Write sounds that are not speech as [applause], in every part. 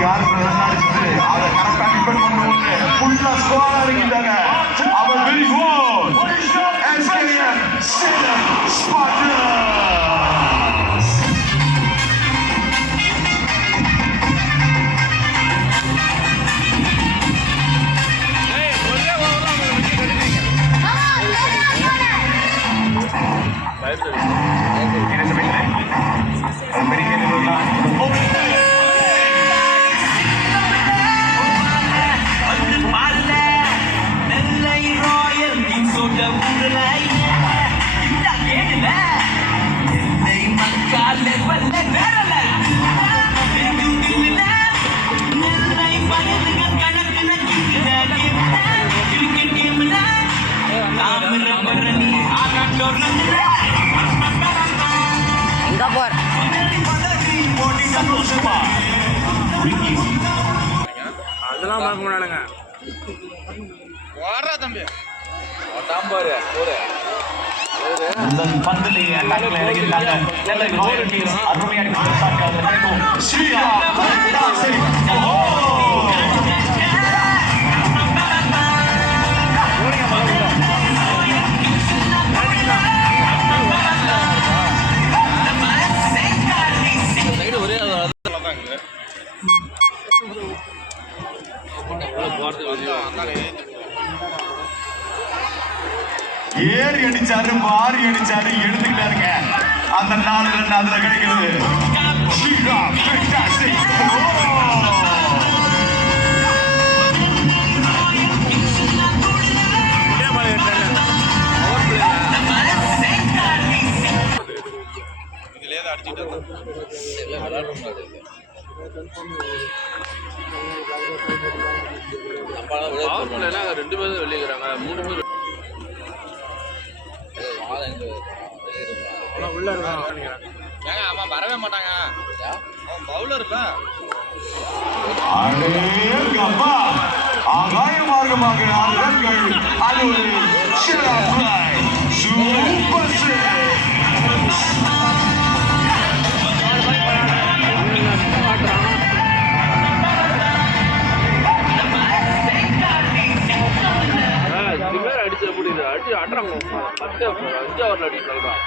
யாருக்கு ரன் அடிச்சுட்டு அதை கரெக்டா டிபெண்ட் பண்ணுவோம்னு ஃபுல்லா ஸ்கோர் அடிக்கிட்டாங்க அவர் very good S K N Salem Spartans என்ன சொல்றீங்க எங்க போற அதெல்லாம் பார்க்க முடியாதுங்க முதல் தம்பி அருமையான ஸ்ரீயா ஏறி அடிச்சாரு மாறி அடிச்சாரு எடுத்துக்கிட்டாருங்க. அந்த நாலு ரன் அதுல கிடைக்கிறது. ஸ்ரீயா ஓ ரெண்டு பேரும் வெளியேறாங்க. மூணு பேர் உள்ள ஏங்க அவன் வரவே மாட்டாங்க. அவன் பவுலர்ல ஆகாய மார்க்கமாக அது ஒரு இது அடி அட்றாங்க பத்து அஞ்சு ஓவரில் அடி சொல்கிறான்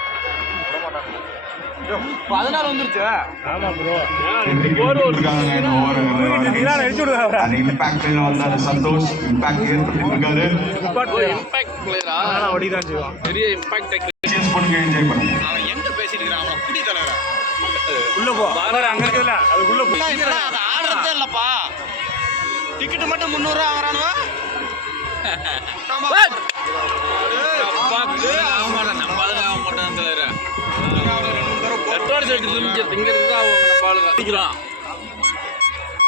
பதினாறு வந்துருச்சு. ஆமா ப்ரோ இம்பாக்ட் வந்தாரு சந்தோஷ் இம்பாக்ட் ஏற்பட்டு இருக்காரு. இம்பாக்ட் பிளேயரா செய்வான். பெரிய இம்பாக்ட் பண்ணுங்க என்ஜாய் பண்ணுங்க. அவன் எங்க பேசிட்டு இருக்கான் அவனை புடி தலைவர? உள்ள போ. அங்க இருக்குல்ல அது உள்ள போ அது ஆடுறதே இல்லப்பா. டிக்கெட் மட்டும் முந்நூறுரூவா வாங்குறானுவ? [laughs] அடிக்கிறான்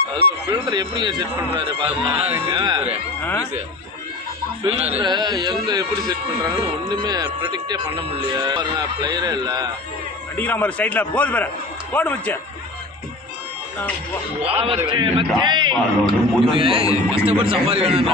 அது ஃபில்டர் எப்படிங்க செட் பண்றாரு பாருங்க. ஃபில்டரை எங்க எப்படி செட் பண்றாங்கன்னு ஒண்ணுமே ப்ரெடிக்டே பண்ண முடியல. பாருங்க பிளேயரே இல்ல. அடிக்கிறான் பாரு சைட்ல போது பாரு. போடு வச்சு கஷ்டப்பட்டு சம்பாதிக்கணும்